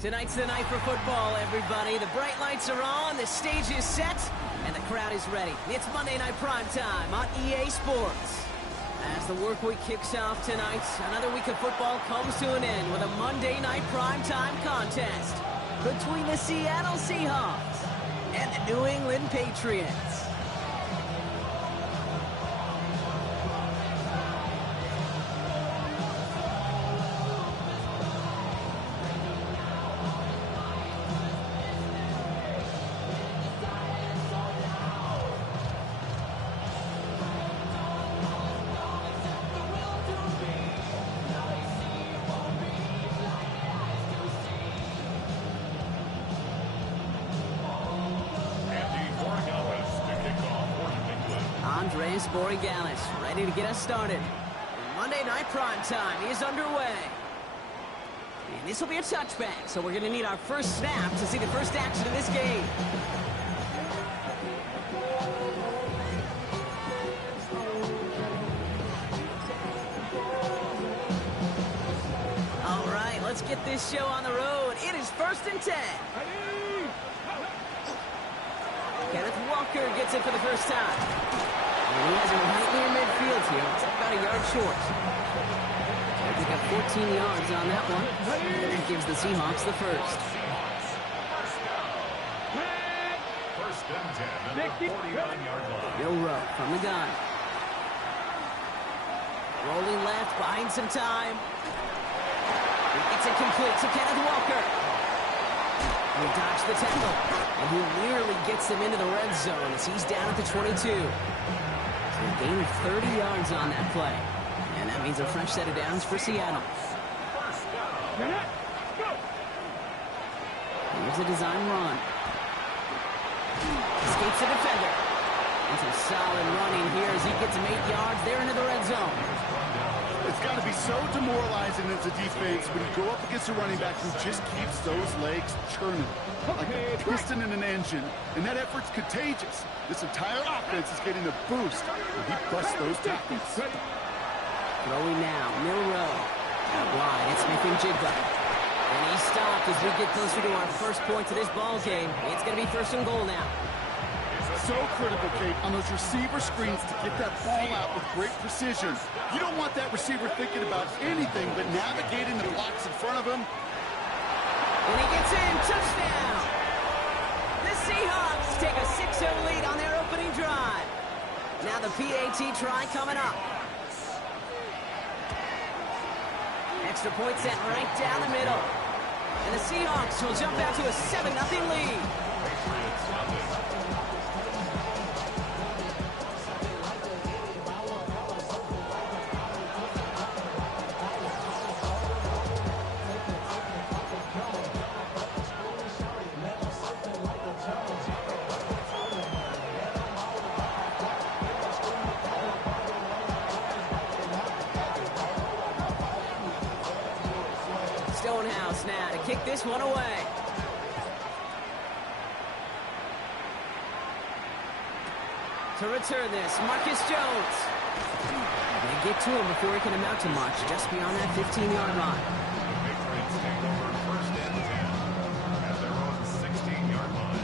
Tonight's the night for football, everybody. The bright lights are on, the stage is set, and the crowd is ready. It's Monday Night Primetime on EA Sports. As the work week kicks off tonight, another week of football comes to an end with a Monday Night Primetime contest between the Seattle Seahawks and the New England Patriots. Borregales ready to get us started. Monday Night Primetime is underway. And this will be a touchback, so we're going to need our first snap to see the first action of this game. All right, let's get this show on the road. It is 1st and 10. Kenneth Walker gets it for the first time. And he has him right near midfield here. It's about a yard short. They got 14 yards on that one. And that gives the Seahawks the first. First and 10 at the 49-yard line. Bill Rowe from the gun. Rolling left, buying some time. It's incomplete to Kenneth Walker. He dodged the tackle. And he nearly gets him into the red zone as he's down at the 22. A gain of 30 yards on that play. And that means a fresh set of downs for Seattle. Here's a design run. Escapes the defender. And some solid running here as he gets him 8 yards there into the red zone. It's got to be so demoralizing as a defense when you go up against a running back who just keeps those legs churning. Like a piston in an engine, and that effort's contagious. This entire offense is getting a boost when he busts those tackles. Throwing now, Milrow. Out wide, it's Smith-Njigba. And he's stopped as we get closer to our first point to this ball game. It's going to be 1st and goal now. So critical, Kate, on those receiver screens to get that ball out with great precision. You don't want that receiver thinking about anything but navigating the blocks in front of him. And he gets in, touchdown! The Seahawks take a 6-0 lead on their opening drive. Now the PAT try coming up. Extra point set right down the middle. And the Seahawks will jump out to a 7-0 lead. Stonehouse now to kick this one away. To return this, Marcus Jones. They get to him before he can amount to much, just beyond that 15-yard line. First and 10 at their own 16-yard line.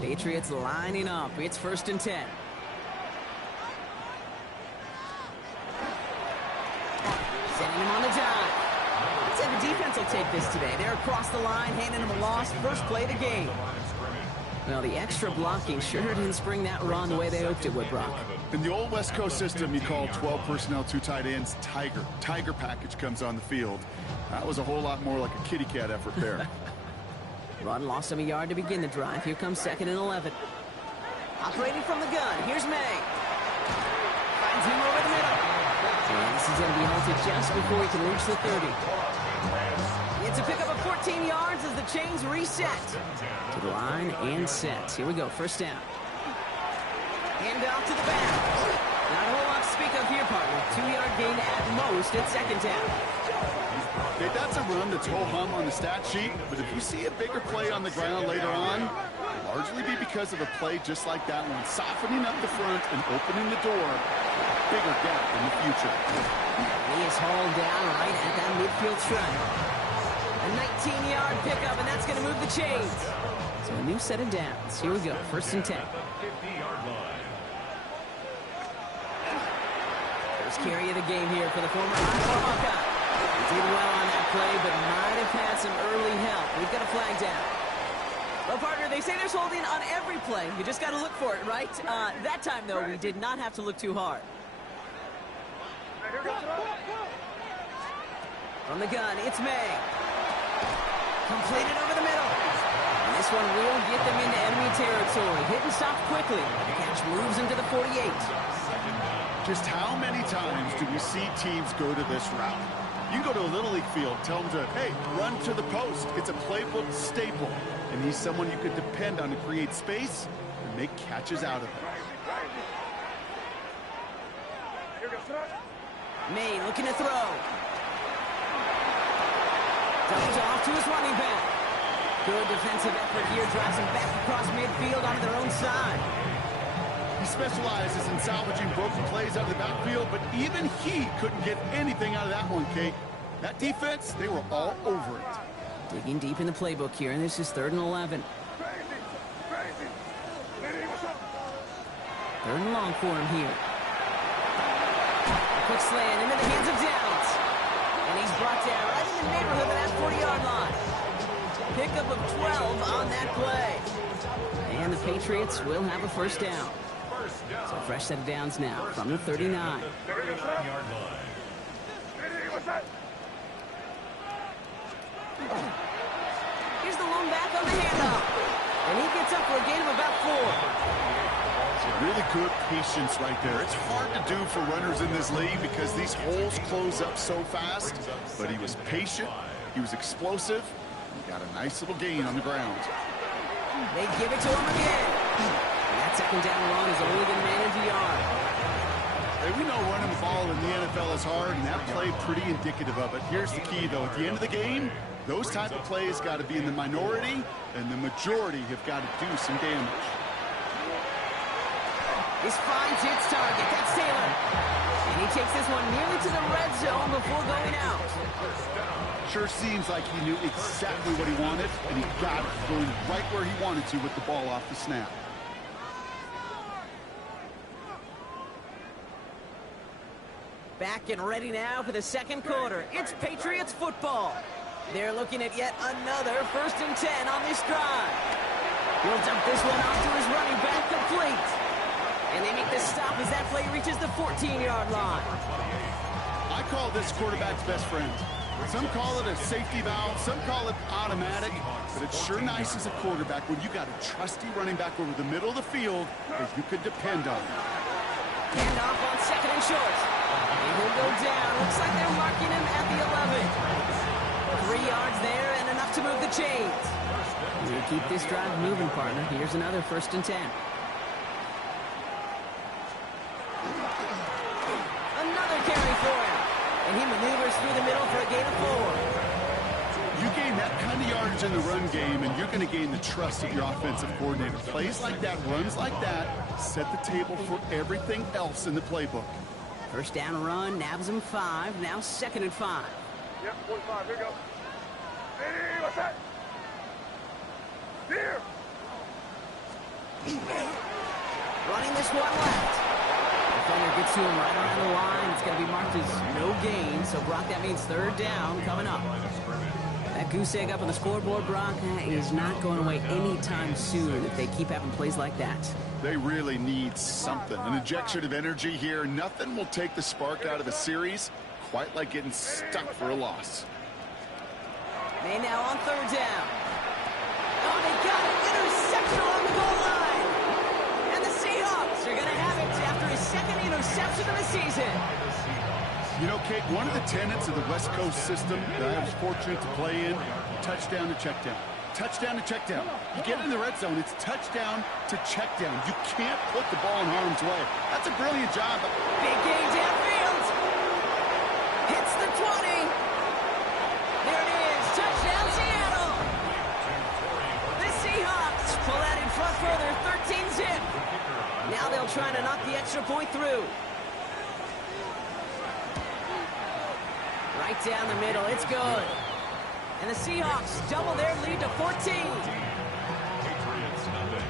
Patriots lining up. It's 1st and 10. Sending him on the dive. Let's say the defense will take this today. They're across the line, handing him a loss. First play of the game. Well, the extra blocking sure didn't spring that run the way they hoped it would, Brock. In the old West Coast system, you call 12 personnel, 2 tight ends, Tiger. Tiger package comes on the field. That was a whole lot more like a kitty cat effort there. Run lost him a yard to begin the drive. Here comes 2nd and 11. Operating from the gun. Here's May. Finds him over the middle. And this is going to be halted just before he can reach the 30. It's a pickup of 14 yards as the chains reset. To the line and set. Here we go. First down. Hand off to the back. Not a whole lot to speak of here, partner. 2-yard gain at most at 2nd down. Okay, that's a run that's ho-hum on the stat sheet, but if you see a bigger play on the ground later on, largely be because of a play just like that one, softening up the front and opening the door. Bigger gap in the future. He is hauled down right at that midfield stripe. A 19-yard pickup, and that's going to move the chains. So a new set of downs. Here we go, 1st and 10. First carry of the game here for the former Hawkeye. He did well on that play, but might have had some early help. We've got a flag down. Well, partner, they say there's holding on every play. You just got to look for it, right? That time, though, we did not have to look too hard. From the gun, it's May. Completed over the middle. And this one will get them into enemy territory. Hit and stop quickly. The catch moves into the 48. Just how many times do we see teams go to this route? You go to a Little League field, tell them to, hey, run to the post. It's a playbook staple. And he's someone you could depend on to create space and make catches out of it. May looking to throw. Dumped off to his running back. Good defensive effort here. Drives him back across midfield onto their own side. He specializes in salvaging broken plays out of the backfield, but even he couldn't get anything out of that one, Kate. That defense, they were all over it. Digging deep in the playbook here, and this is 3rd and 11. 3rd and long for him here. A quick slant into the hands of Downs. And he's brought down right in the neighborhood of that 40-yard line. Pickup of 12 on that play. And the Patriots will have a 1st down. So a fresh set of downs now from the 39. Here's the lone back on the handoff. And he gets up for a gain of about 4. Really good patience right there. It's hard to do for runners in this league because these holes close up so fast. But he was patient. He was explosive. He got a nice little gain on the ground. They give it to him again. And that 2nd down run is only going to manage a yard. Hey, we know running the ball in the NFL is hard, and that play pretty indicative of it. Here's the key, though. At the end of the game, those type of plays got to be in the minority, and the majority have got to do some damage. This finds its target. That's Taylor. And he takes this one nearly to the red zone before going out. Sure seems like he knew exactly what he wanted, and he got it, going right where he wanted to with the ball off the snap. Back and ready now for the 2nd quarter. It's Patriots football. They're looking at yet another 1st and 10 on this drive. He'll dump this one off to his running back, complete. And they make the stop as that play reaches the 14-yard line. I call this quarterback's best friend. Some call it a safety valve, some call it automatic, but it's sure nice as a quarterback when you got a trusty running back over the middle of the field that you could depend on. Hand off on 2nd and short. He will go down. Looks like they're marking him at the 11. 3 yards there and enough to move the chains. We'll keep this drive moving, partner. Here's another 1st and 10. Another carry for him. And he maneuvers through the middle for a gain of 4. You gain that kind of yardage in the run game, and you're going to gain the trust of your offensive coordinator. Plays like that, runs like that, set the table for everything else in the playbook. 1st down run, nabs him 5. Now 2nd and 5. Yep, 45, here we go. Hey, what's that? Here! Running this one left. Defender gets to him right around the line. It's going to be marked as no gain. So, Brock, that means 3rd down coming up. That goose egg up on the scoreboard, Brock, is not going away anytime soon if they keep having plays like that. They really need something. An injection of energy here. Nothing will take the spark out of a series quite like getting stuck for a loss. May now on 3rd down. Oh, they got an interception along the goal line. And the Seahawks are going to have it after his 2nd interception of the season. You know, Kate, one of the tenets of the West Coast system that I was fortunate to play in, touchdown to check down. Touchdown to check down. You get in the red zone, it's touchdown to check down. You can't put the ball in harm's way. That's a brilliant job. Big gain downfield. Hits the 20. There it is. Touchdown, Seattle. The Seahawks pull out in front point through. Right down the middle, it's good. And the Seahawks double their lead to 14. Patriots nothing.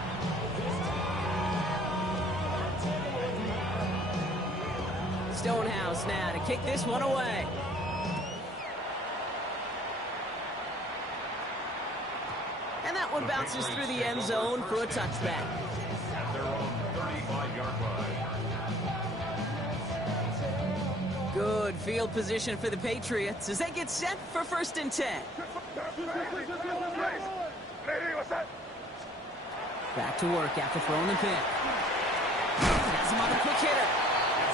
Stonehouse now to kick this one away. And that one bounces through the end zone for a touchback. At their own 35-yard line. Good field position for the Patriots as they get set for 1st and 10. Back to work after throwing the pick. Has him on a quick hitter.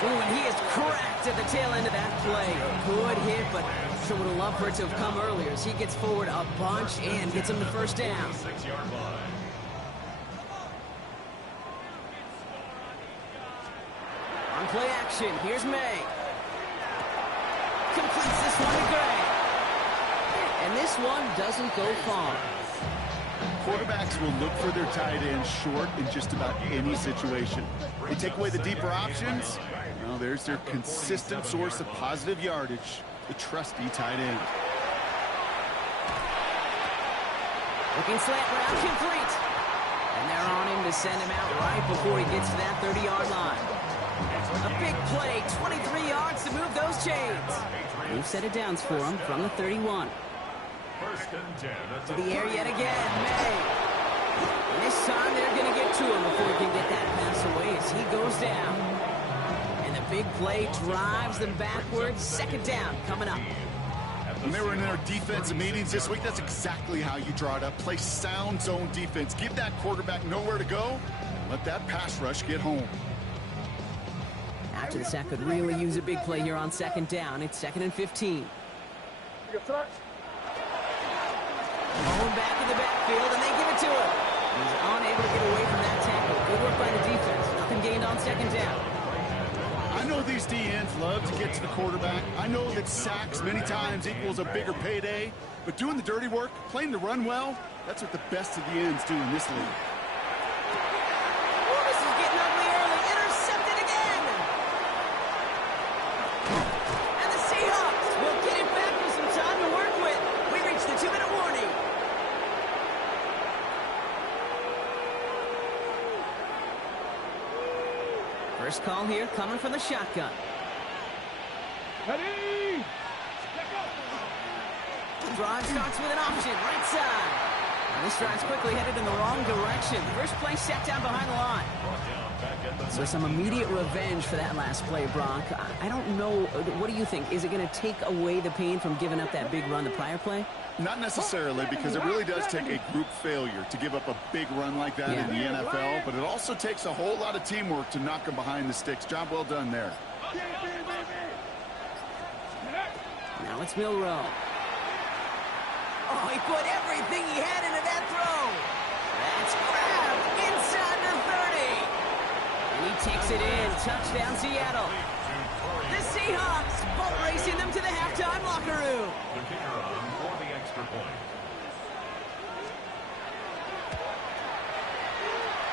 Ooh, and he is cracked at the tail end of that play. A good hit, but sure would have loved for it to have come earlier as he gets forward a bunch and gets him the first down. 6-yard line. On play action, here's May. Completes this one to Gray. And this one doesn't go far. Quarterbacks will look for their tight end short in just about any situation. They take away the deeper options. Well, there's their consistent source of positive yardage, the trusty tight end. Looking slant route, complete. And they're on him to send him out right before he gets to that 30-yard line. A big play, 23 yards to move those chains. New set of downs for him from the 31. 1st and 10. To the air yet again, May. And this time they're going to get to him before he can get that pass away as he goes down. And the big play drives them backwards. 2nd down coming up. When they were in their defensive meetings this week, that's exactly how you draw it up. Play sound zone defense. Give that quarterback nowhere to go. Let that pass rush get home. After the sack could really use a big play here on 2nd down. It's 2nd and 15. Going back in the backfield, and they give it to him. He's unable to get away from that tackle. Good work by the defense. Nothing gained on 2nd down. I know these DNs love to get to the quarterback. I know that sacks many times equals a bigger payday. But doing the dirty work, playing the run well, that's what the best of the ends do in this league. Oh, this is getting ugly early. Intercepted again. And the Seahawks will get it back with some time to work with. We reached the 2-minute warning. First call here coming from the shotgun. Ready? The drive starts with an option, right side. And this drive's quickly headed in the wrong direction. First play set down behind the line. So some immediate revenge for that last play, Brock. I don't know. What do you think? Is it going to take away the pain from giving up that big run the prior play? Not necessarily, because it really does take a group failure to give up a big run like that in the NFL, but it also takes a whole lot of teamwork to knock them behind the sticks. Job well done there. Now it's Milrow. Oh, he put everything he had into that throw. That's grabbed inside the 30. And he takes it in. Touchdown, Seattle. The Seahawks boat racing them to the halftime locker room. The kicker on for the extra point.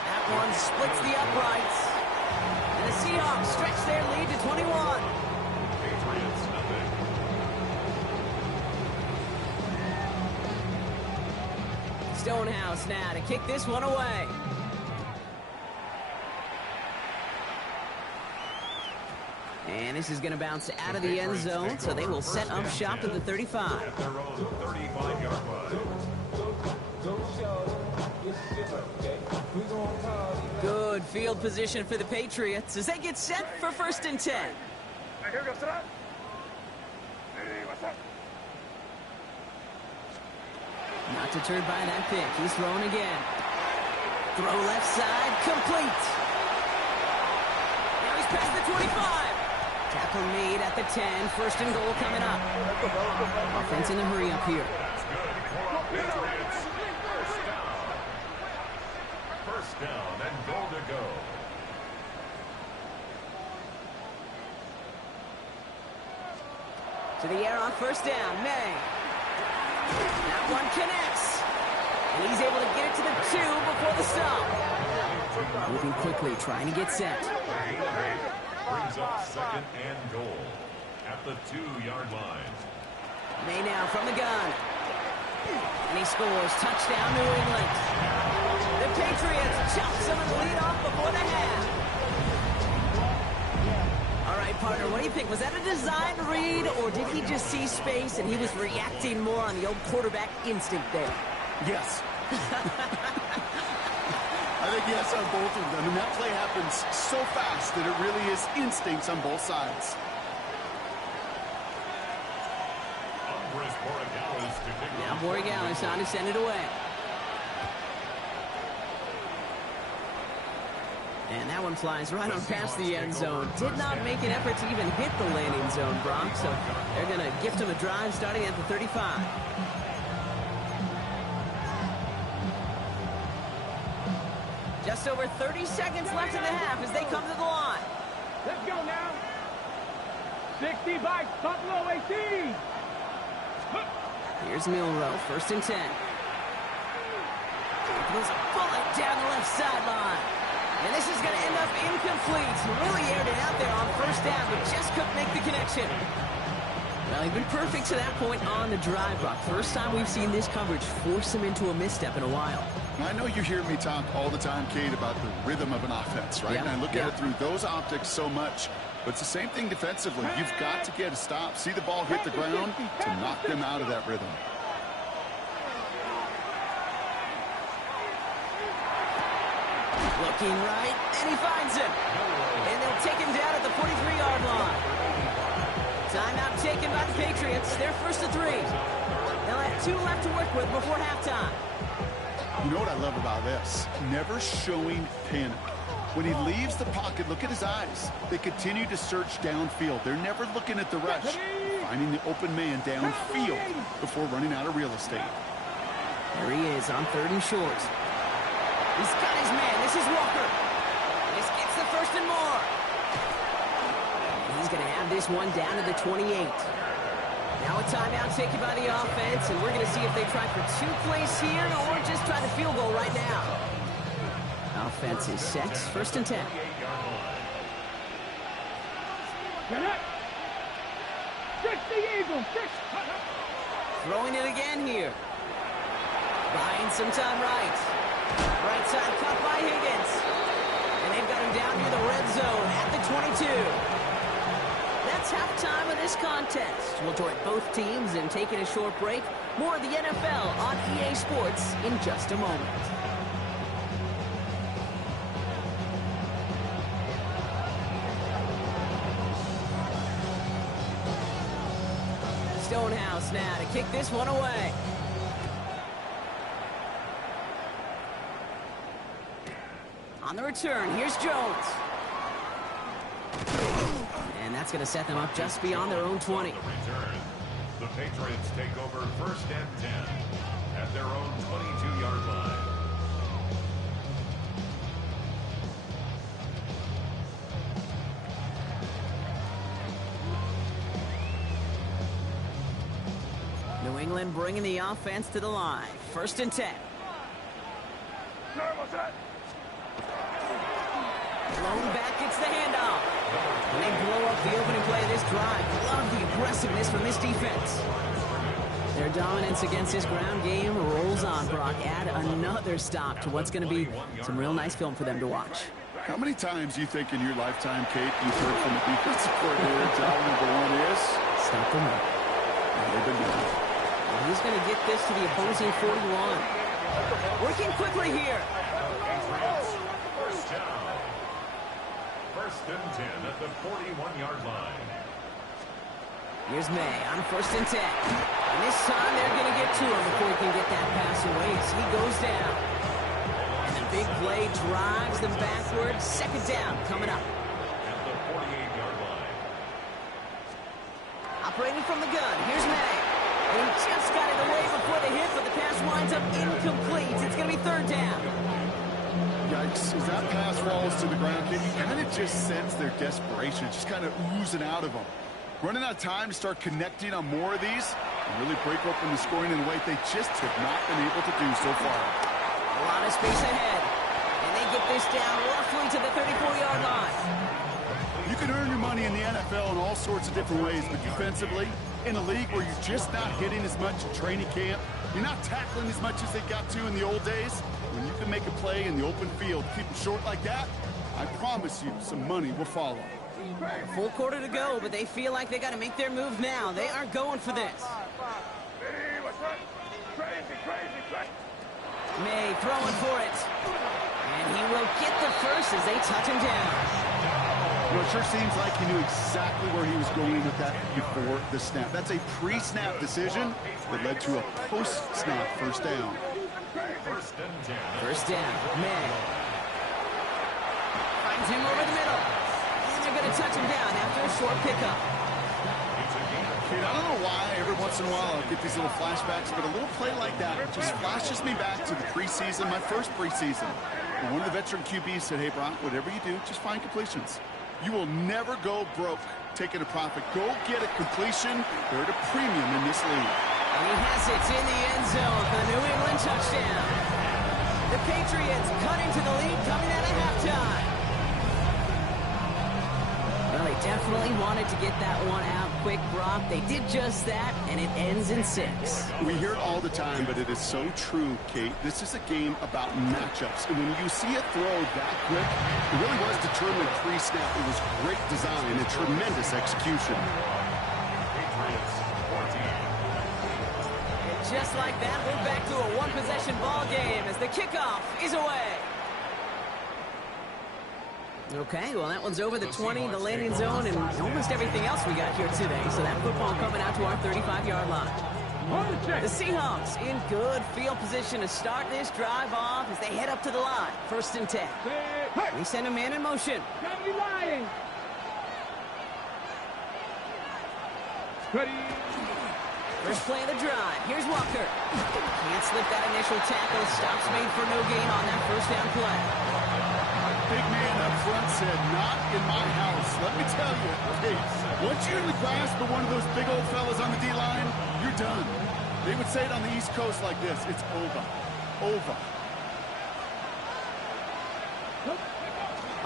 That one splits the uprights. And the Seahawks stretch their lead to 21. Patriots nothing. Stonehouse now to kick this one away. And this is going to bounce out of the end zone, so they will set up shop at the 35. At their own 35-yard line. Good field position for the Patriots as they get set for 1st and 10. Not deterred by that pick. He's throwing again. Throw left side, complete. Now he's past the 25. Tackle made at the 10. 1st and goal coming up. Offense in the hurry up here. Patriots. First down and goal to go. To the air on 1st down. May. That one connects. And he's able to get it to the 2 before the stop. Moving quickly, trying to get set. Brings up second and goal at the 2-yard line. May now from the gun. And he scores. Touchdown, New England. The Patriots chop some of the lead off before the half. All right, partner, what do you think? Was that a design read, or did he just see space and he was reacting more on the old quarterback instinct there? Yes. I think yes on both of them. And that play happens so fast that it really is instincts on both sides. Now Borregales on to send it away. And that one flies right on past the end zone. Did not make an effort to even hit the landing zone, Brock. So they're going to gift him a drive starting at the 35. Just over 30 seconds left in the half as they come to the line. Let's go now. 60 by Buffalo 18. Here's Milrow, 1st and 10. Goes a bullet down the left sideline. And this is going to end up incomplete. Really aired it out there on 1st down, but just couldn't make the connection. Well, he's been perfect to that point on the drive, Brock. First time we've seen this coverage force him into a misstep in a while. I know you hear me talk all the time, Kate, about the rhythm of an offense, right? Yeah, And I look at it through those optics so much. But it's the same thing defensively. You've got to get a stop, see the ball hit the ground to knock them out of that rhythm. Looking right, and he finds him. And they'll take him down at the 43-yard line. Timeout taken by the Patriots. They're 1st and 3. They'll have 2 left to work with before halftime. You know what I love about this? Never showing panic. When he leaves the pocket, look at his eyes. They continue to search downfield. They're never looking at the rush. Finding the open man downfield before running out of real estate. There he is on 3rd and short. He's got his man. This is Walker. This gets the 1st and more. He's going to have this one down to the 28. Now a timeout taken by the offense, and we're going to see if they try for 2 plays here or just try the field goal right now. Offense is set. 1st and 10. Throwing it again here. Buying some time right. Right side cut by Higgins. And they've got him down near the red zone at the 22. That's halftime of this contest. We'll join both teams in taking a short break. More of the NFL on EA Sports in just a moment. Stonehouse now to kick this one away. On the return, here's Jones. And that's going to set them up just beyond their own 20. The Patriots take over 1st and 10 at their own 22-yard line. New England bringing the offense to the line. 1st and 10. Blown back, gets the handoff. And they blow up the opening play of this drive. Love the aggressiveness from this defense. Their dominance against this ground game rolls on, Brock. Add another stop to what's going to be some real nice film for them to watch. How many times do you think in your lifetime, Kate, you've heard from the defensive coordinator, job number 1 is? Stop them up. They've been doing it. And he's going to get this to the opposing 41. Working quickly here. First down. 1st and 10 at the 41-yard line. Here's May on 1st and 10. And this time they're going to get to him before he can get that pass away as he goes down. And the big play drives them backwards. 2nd down coming up. At the 48-yard line. Operating from the gun, here's May. And he just got it away before the hit, but the pass winds up incomplete. It's going to be 3rd down. Yikes, as that pass falls to the ground, Kate, you kind of just sense their desperation. It's just kind of oozing out of them. Running out of time to start connecting on more of these, and really break open the scoring in a way they just have not been able to do so far. A lot of space ahead. And they get this down roughly to the 34-yard line. You can earn your money in the NFL in all sorts of different ways, but defensively, in a league where you're just not hitting as much in training camp, you're not tackling as much as they got to in the old days, when you can make a play in the open field, keep them short like that, I promise you some money will follow. A full quarter to go, but they feel like they got to make their move now. They are going for this. May throwing for it. And he will get the first as they touch him down. You know, it sure seems like he knew exactly where he was going with that before the snap. That's a pre-snap decision that led to a post-snap first down. First and 10. First down, May. Finds him over the middle. And they're going to touch him down after a short pickup. Kid, I don't know why every once in a while I'll get these little flashbacks, but a little play like that just flashes me back to the preseason, my first preseason. And one of the veteran QBs said, hey, Brock, whatever you do, just find completions. You will never go broke taking a profit. Go get a completion. They're at a premium in this league. And he has it in the end zone for the New England touchdown. The Patriots cut into the lead coming out of halftime. Well, they definitely wanted to get that one out quick, Brock. They did just that, and it ends in 6. We hear it all the time, but it is so true, Kate. This is a game about matchups. And when you see it throw that quick, it really was determined pre-snap. It was great design and tremendous execution. Patriots 14. And just like that, we're back to a one-possession ball game as the kickoff is away. Okay, well, that one's over the 20, the landing zone, and almost everything else we got here today. So that football coming out to our 35-yard line. The Seahawks in good field position to start this drive off as they head up to the line. First and 10. They send a man in motion. First play of the drive. Here's Walker. Can't slip that initial tackle. Stops made for no gain on that first down play. Big man up front said, not in my house. Let me tell you, hey, once you're in the grasp of one of those big old fellas on the D-line, you're done. They would say it on the East Coast like this, it's over. Over.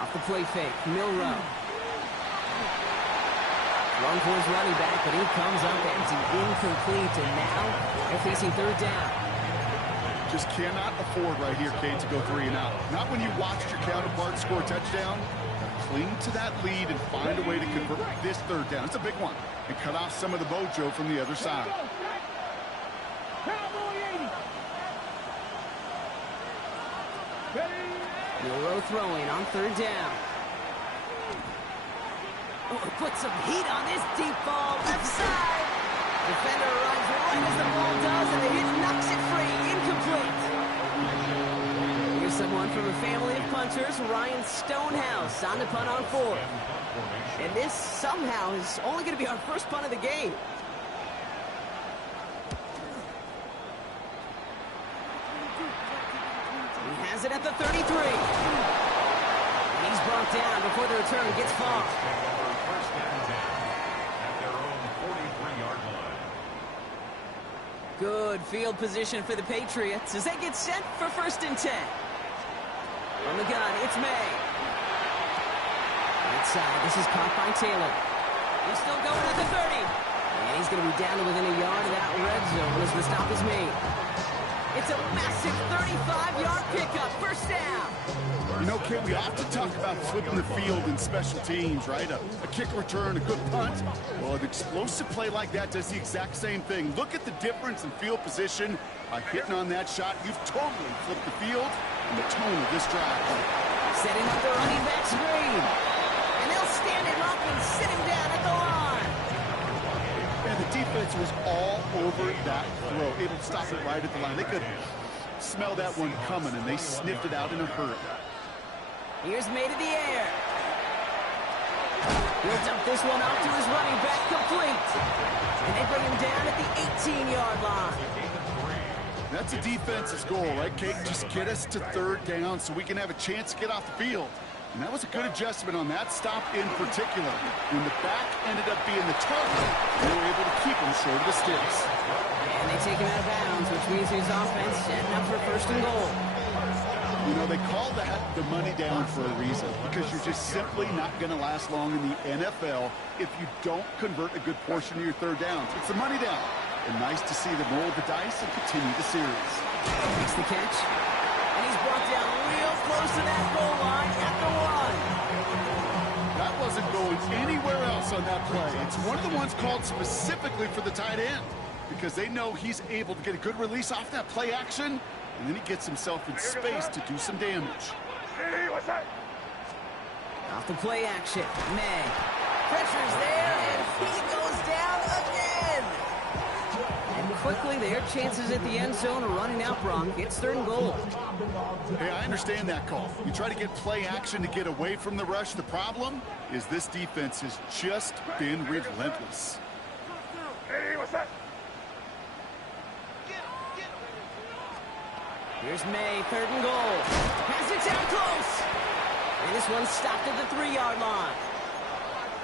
Off the play fake, Milrow. Run for his running back, but he comes up empty, incomplete, and now they're facing third down. Just cannot afford right here, Kate, to go 3 and out. Not when you watched your counterpart score a touchdown. Cling to that lead and find a way to convert this third down. It's a big one. And cut off some of the mojo from the other side. Milrow throwing on third down. Oh, put some heat on this deep ball left side. Defender runs right as the ball does, and the hit knocks it free. Incomplete. Here's someone from a family of punters, Ryan Stonehouse, on the punt on 4th. And this somehow is only going to be our first punt of the game. He has it at the 33. And he's brought down before the return gets far. First and 10 at their own 43-yard line. Good field position for the Patriots as they get set for first and 10. From the gun, it's May. Inside, this is caught by Taylor. He's still going at the 30. And he's going to be down to within a yard of that red zone as the stop is made. It's a massive 35-yard pickup, first down. You know, Kate, we often talk about flipping the field in special teams, right? A kick return, a good punt. Well, an explosive play like that does the exact same thing. Look at the difference in field position. By hitting on that shot, you've totally flipped the field and the tone of this drive. Setting up the running back screen. And they'll stand him up and sit him down at the line. And the defense was all over that throw, able to stop it right at the line. They could smell that one coming, and they sniffed it out in a hurry. Here's May to the air. He'll dump this one off to his running back, complete. And they bring him down at the 18-yard line. That's a defense's goal, right, Kate? Just get us to third down so we can have a chance to get off the field. And that was a good adjustment on that stop in particular. When the back ended up being the target, they were able to keep him short of the sticks. And they take him out of bounds, which means his offense setting up for first and goal. You know, they call that the money down for a reason, because you're just simply not going to last long in the NFL if you don't convert a good portion of your third downs. It's the money down. And nice to see them roll the dice and continue the series. Makes the catch. And he's brought down real close to that goal line at the one. That wasn't going anywhere else on that play. It's one of the ones called specifically for the tight end, because they know he's able to get a good release off that play action, and then he gets himself in space to do some damage. Hey, what's that? Off the play action. May. Pressure's there, and he goes down again. And quickly, their chances at the end zone are running out, Brock. It's third and goal. Hey, I understand that call. You try to get play action to get away from the rush. The problem is this defense has just been relentless. Hey, what's that? Here's May, third and goal. Pass it down close. And this one's stopped at the 3-yard line.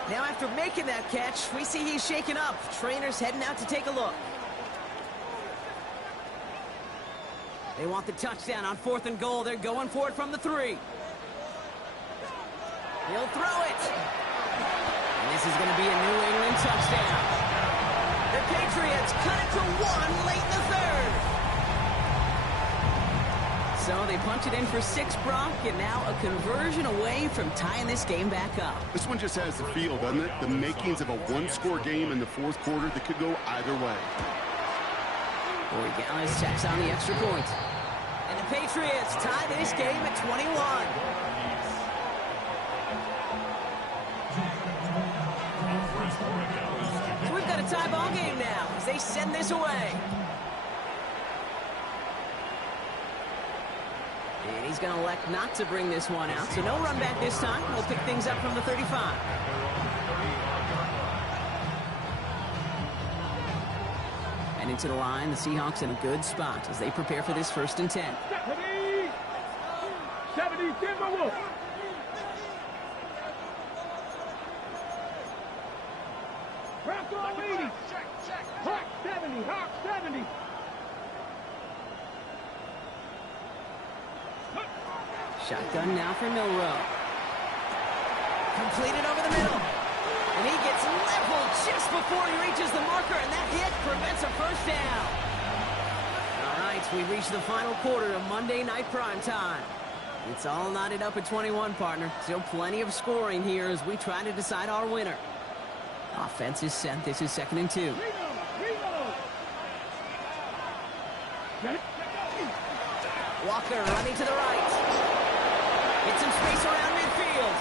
Now after making that catch, we see he's shaken up. Trainer's heading out to take a look. They want the touchdown on 4th and goal. They're going for it from the 3. He'll throw it. And this is going to be a New England touchdown. The Patriots cut it to 1 late in the third. So they punch it in for 6, Brock, and now a conversion away from tying this game back up. This one just has the feel, doesn't it? The makings of a one-score game in the fourth quarter that could go either way. Corey Gallis tacks on the extra point. And the Patriots tie this game at 21. So we've got a tie ball game now as they send this away. And he's going to elect not to bring this one out. So no run back this time. We'll pick things up from the 35. And into the line, the Seahawks in a good spot as they prepare for this 1st and 10. 70 Timberwolves. Hawk 80. Hawk 70. Hawk 70. Shotgun now for Milrow. Completed over the middle. And he gets leveled just before he reaches the marker, and that hit prevents a first down. All right, we reach the final quarter of Monday Night Primetime. It's all knotted up at 21, partner. Still plenty of scoring here as we try to decide our winner. Offense is set. This is 2nd and 2. Walker running to the right. Get some space around midfield.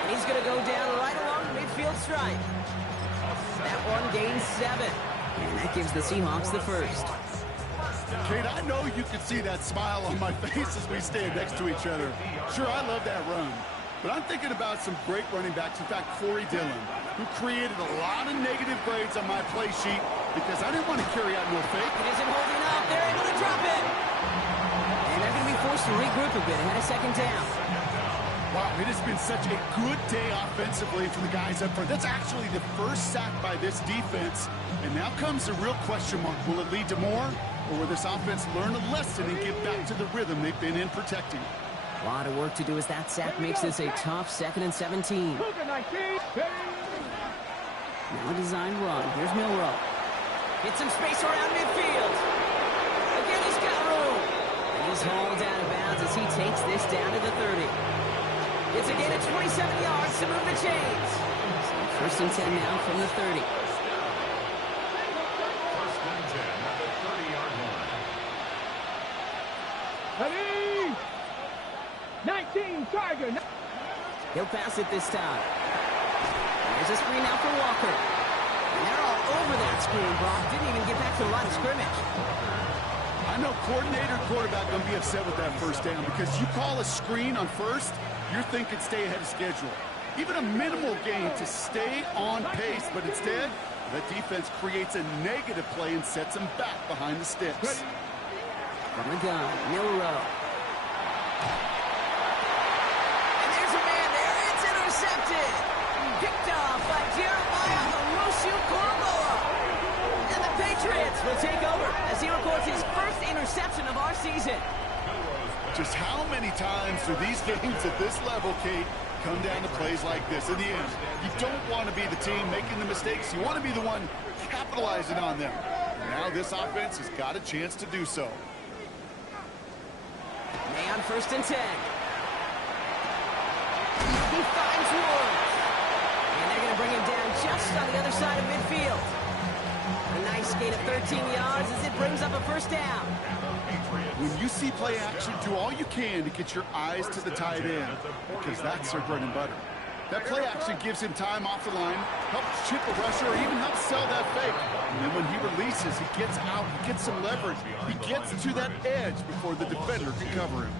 And he's going to go down right along the midfield stripe. That one gains 7. And that gives the Seahawks the first. Kate, I know you can see that smile on my face as we stand next to each other. Sure, I love that run. But I'm thinking about some great running backs. In fact, Corey Dillon, who created a lot of negative grades on my play sheet because I didn't want to carry out no fake. It isn't holding up. They're able to drop it. And they're going to be forced to regroup a bit ahead of 2nd down. Wow, it has been such a good day offensively for the guys up front. That's actually the first sack by this defense. And now comes the real question mark. Will it lead to more? Or will this offense learn a lesson and get back to the rhythm they've been in protecting? A lot of work to do as that sack makes this a tough 2nd and 17. Now a design run. Here's Milrow. Get some space around midfield. Again, he's got room. And he's hauled out of bounds as he takes this down to the 30. It's again at 27 yards to move the chains. So 1st and 10 now from the 30. 1st and 10 at the 30-yard line. 19 Tiger. He'll pass it this time. There's a screen out for Walker. And they're all over that screen, Brock. Didn't even get back to the line of scrimmage. I know coordinator and quarterback going to be upset with that first down because you call a screen on first, you're thinking stay ahead of schedule. Even a minimal gain to stay on pace, but instead, the defense creates a negative play and sets them back behind the sticks. From the gun, Milrow. And there's a man Patriots will take over as he records his first interception of our season. Just how many times do these games at this level, Kate, come down to plays like this? In the end, you don't want to be the team making the mistakes. You want to be the one capitalizing on them. Now this offense has got a chance to do so. May on 1st and 10. He finds Woods. And they're going to bring him down just on the other side of midfield. A nice gain of 13 yards as it brings up a first down. When you see play action, do all you can to get your eyes to the tight end, because that's their bread and butter. That play action gives him time off the line, helps chip a rusher, or even helps sell that fake. And then when he releases, he gets out, he gets some leverage. He gets to that edge before the defender can cover him.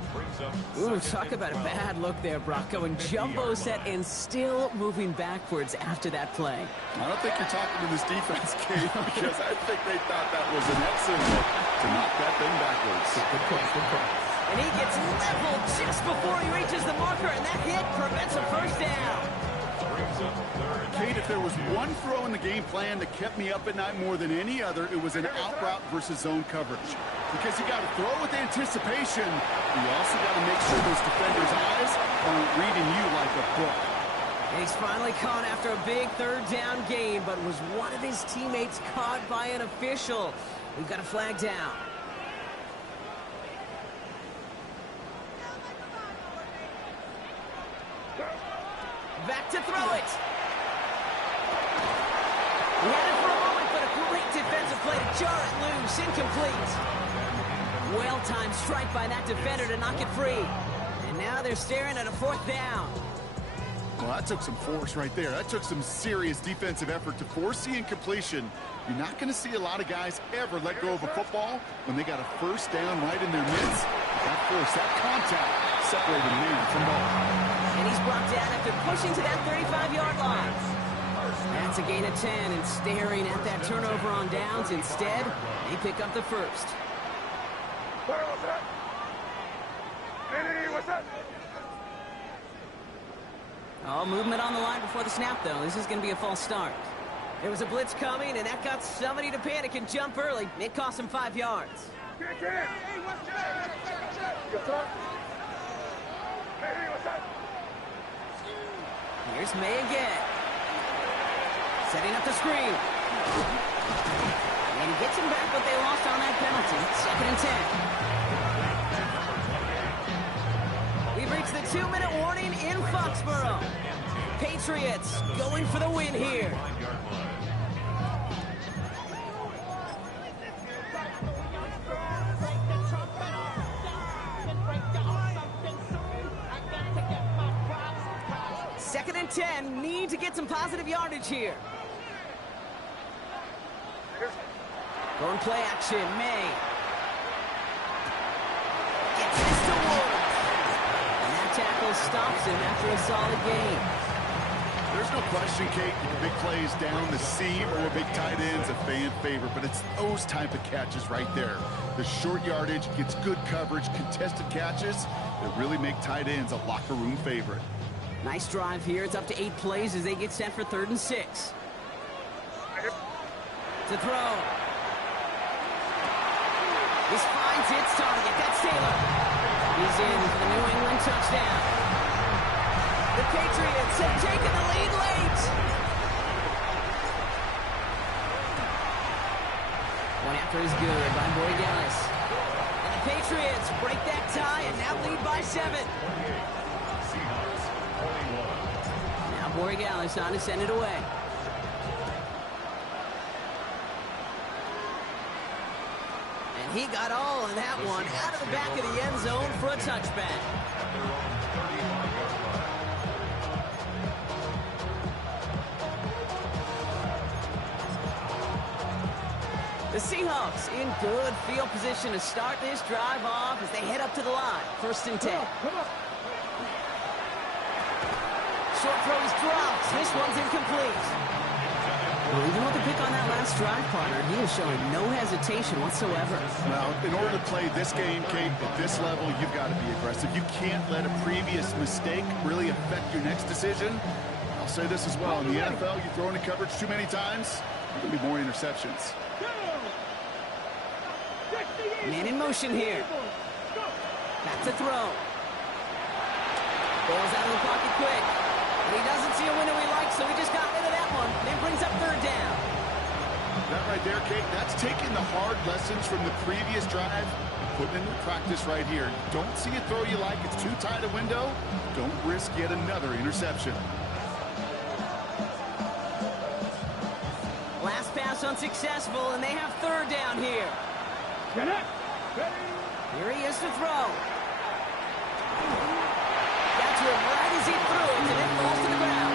Ooh, talk about a bad look there, Brock. Going jumbo set and still moving backwards after that play. I don't think you're talking to this defense, Kate, because I think they thought that was an excellent look to knock that thing backwards. Good point, good point. And he gets leveled just before he reaches the marker, and that hit prevents a first down. Kate, if there was one throw in the game plan that kept me up at night more than any other, it was an out route versus zone coverage. Because you got to throw with anticipation, but you also got to make sure those defenders' eyes aren't reading you like a book. And he's finally caught after a big third down gain, but was one of his teammates caught by an official? We've got a flag down. Back to throw it. He had it for a moment, but a great defensive play to jar it loose. Incomplete. Well-timed strike by that defender to knock it free. And now they're staring at a 4th down. Well, that took some force right there. That took some serious defensive effort to force the incompletion. You're not going to see a lot of guys ever let go of a football when they got a first down right in their midst. That force, that contact, separated man from ball. And he's brought down after pushing to that 35-yard line. That's a gain of 10, and staring at that turnover on downs. Instead, they pick up the first. What's that? Hey, what's that? Oh, movement on the line before the snap, though. This is going to be a false start. There was a blitz coming, and that got somebody to panic and jump early. It cost him 5 yards. Get in! Hey, what's that? What's up? Hey, what's that? Here's May again. Setting up the screen. And he gets him back, but they lost on that penalty. 2nd and 10. We've reached the 2-minute warning in Foxborough. Patriots going for the win here. Second and 10, need to get some positive yardage here. Going play action, May. Gets this to Woods. And that tackle stops him after a solid gain. There's no question, Kate, big plays down the seam or big tight ends a fan favorite, but it's those type of catches right there. The short yardage gets good coverage, contested catches that really make tight ends a locker room favorite. Nice drive here. It's up to 8 plays as they get set for 3rd and 6. To throw. This finds its target. That's Taylor. He's in for the New England touchdown. The Patriots have taken the lead late. One after is good by Borregales. And the Patriots break that tie and now lead by 7. Now Borregales on to send it away. And he got all of that one out of the back of the end zone for a touchback. The Seahawks in good field position to start this drive off as they head up to the line. 1st and 10. Short throw is dropped. This one's incomplete. Well, even with the pick on that last drive, partner, he is showing no hesitation whatsoever. Well, in order to play this game, Kate, at this level, you've got to be aggressive. You can't let a previous mistake really affect your next decision. I'll say this as well. In the NFL, you throw into coverage too many times, there's going to be more interceptions. Man in motion here. Back to throw. Ball's out of the pocket quick. And he doesn't see a window he likes, so he just got rid of that one. Then brings up third down. That right there, Kate, that's taking the hard lessons from the previous drive and putting into practice right here. Don't see a throw you like, it's too tight a window. Don't risk yet another interception. Last pass unsuccessful, and they have third down here. Here he is to throw. Got to him right as he threw it, and it falls to the ground.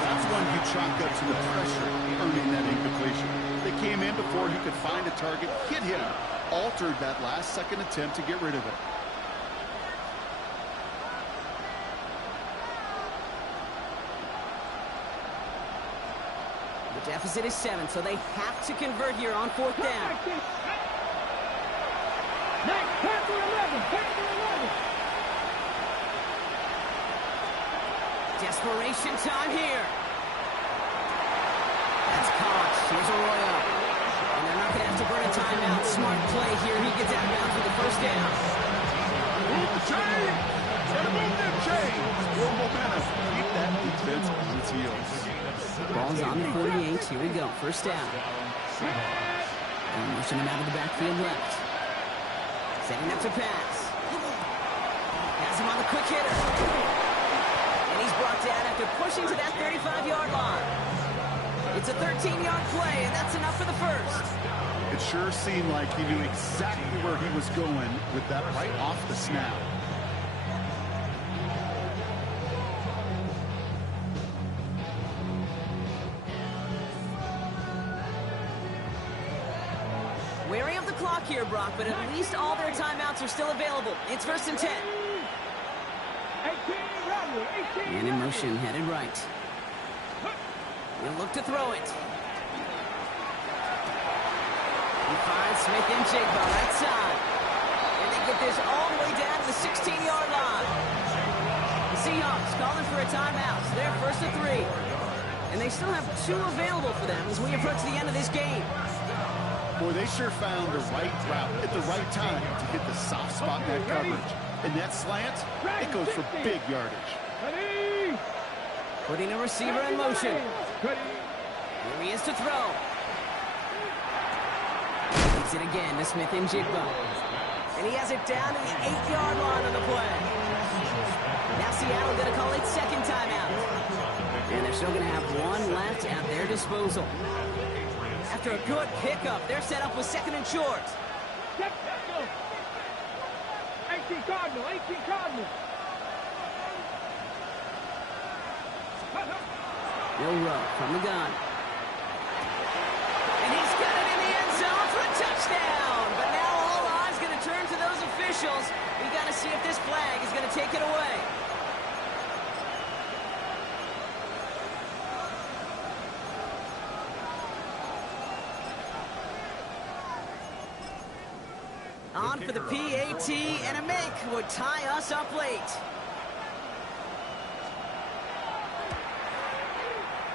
That's one you chalk up to the pressure earning that incompletion. They came in before he could find a target, hit him, altered that last-second attempt to get rid of it. The deficit is 7, so they have to convert here on fourth down. Desperation time here. That's caught. Here's Arroyo. And they're not going to have to burn a timeout. Smart play here. He gets out of bounds for the first down. Move the chain! Gotta move them chains! More momentum. Keep that defense on its heels. Ball's on the 48. Here we go. First down. And motion him out of the backfield left. Setting up to pass. Has him on the quick hitter. And he's brought down after pushing to that 35-yard line. It's a 13-yard play, and that's enough for the first. It sure seemed like he knew exactly where he was going with that right off the snap. Wary of the clock here, Brock, but at least all their timeouts are still available. It's first and 10. And in motion, headed right. He'll look to throw it. He finds Smith and Jigba right side. And they get this all the way down to the 16-yard line. The Seahawks calling for a timeout. So they're first and 3. And they still have 2 available for them as we approach the end of this game. Boy, they sure found the right route at the right time to hit the soft spot in that coverage. And that slant, it goes for big yardage. Putting a receiver in motion. Here he is to throw. Leads it again to Smith and Jigba. And he has it down to the 8-yard line on the play. Now Seattle going to call it second timeout. And they're still going to have 1 left at their disposal. After a good pickup, they're set up with second and short. 18 Cardinal, 18 Cardinal. Bill Rowe from the gun. And he's got it in the end zone for a touchdown. But now all eyes going to turn to those officials. We got to see if this flag is going to take it away. On for the PAT, and a make would tie us up late.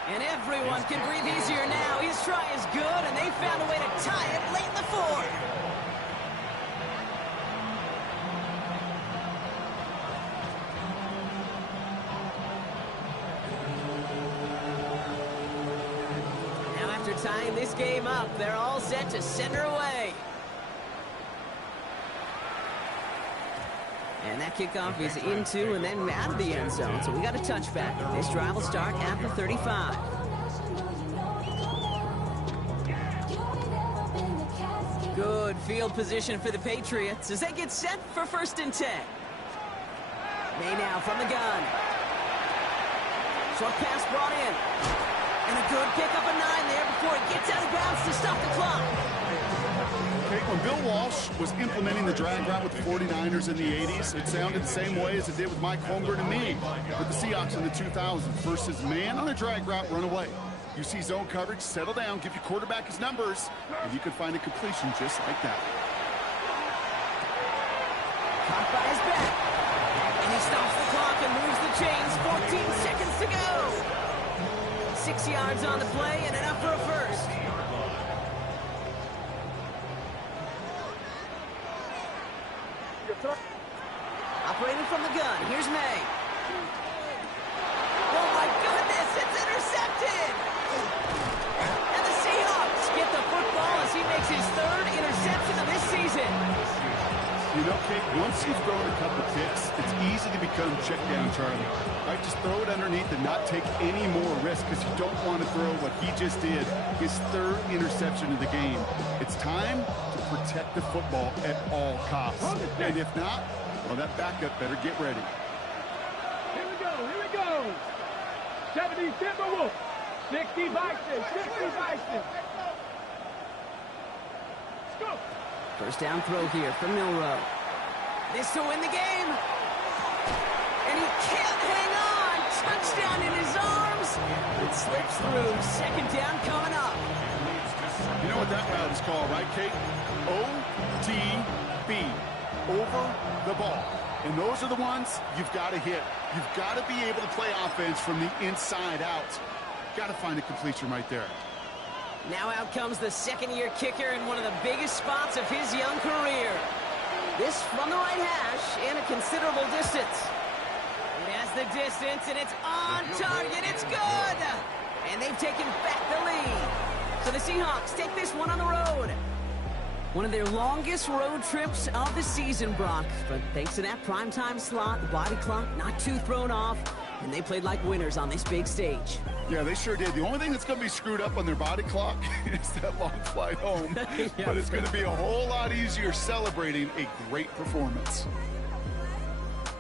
And everyone can breathe easier now. His try is good, and they found a way to tie it late in the fourth. Now after tying this game up, they're all set to send her away. And that kickoff is into and then out of the end zone. So we got a touchback. This drive will start at the 35. Good field position for the Patriots as they get set for first and 10. May now from the gun. Short pass brought in. And a good pick up a 9 there before it gets out of bounds to stop the clock. Okay, when Bill Walsh was implementing the drag route with the 49ers in the 80s, it sounded the same way as it did with Mike Holmgren and me with the Seahawks in the 2000s versus man on a drag route, run away. You see zone coverage, settle down, give your quarterback his numbers, and you can find a completion just like that. Caught by his back. And he stops the clock and moves the chains. 14 seconds to go. 6 yards on the play and enough for a first. Operating from the gun, here's May. Oh my goodness, it's intercepted! And the Seahawks get the football as he makes his third interception of this season. You know, Kate, once you've thrown a couple picks, it's easy to become check down Charlie. Right, just throw it underneath and not take any more risk because you don't want to throw what he just did, his third interception of the game. It's time to protect the football at all costs. And if not, well, that backup better get ready. Here we go. 70 Timberwolves, 60 Bison, 60 Bison. Let's go. First down throw here from Milroe. This to win the game. And he can't hang on. Touchdown in his arms. It slips through. Second down coming up. You know what that route is called, right, Kate? OTB. Over the ball. And those are the ones you've got to hit. You've got to be able to play offense from the inside out. Got to find a completion right there. Now out comes the second-year kicker in one of the biggest spots of his young career. This from the right hash and a considerable distance. It has the distance, and it's on target. It's good! And they've taken back the lead. So the Seahawks take this one on the road. One of their longest road trips of the season, Brock. But thanks to that primetime slot, the body clock not too thrown off, and they played like winners on this big stage. Yeah, they sure did. The only thing that's going to be screwed up on their body clock is that long flight home. Yeah. But it's going to be a whole lot easier celebrating a great performance.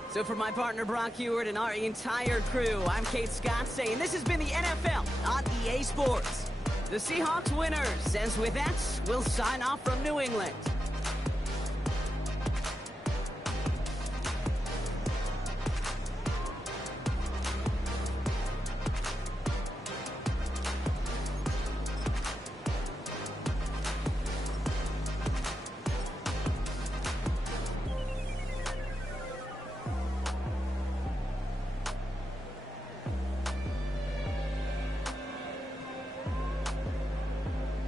So for my partner Brock Heward and our entire crew, I'm Kate Scott saying this has been the NFL on EA Sports. The Seahawks winners, as with that, we'll sign off from New England.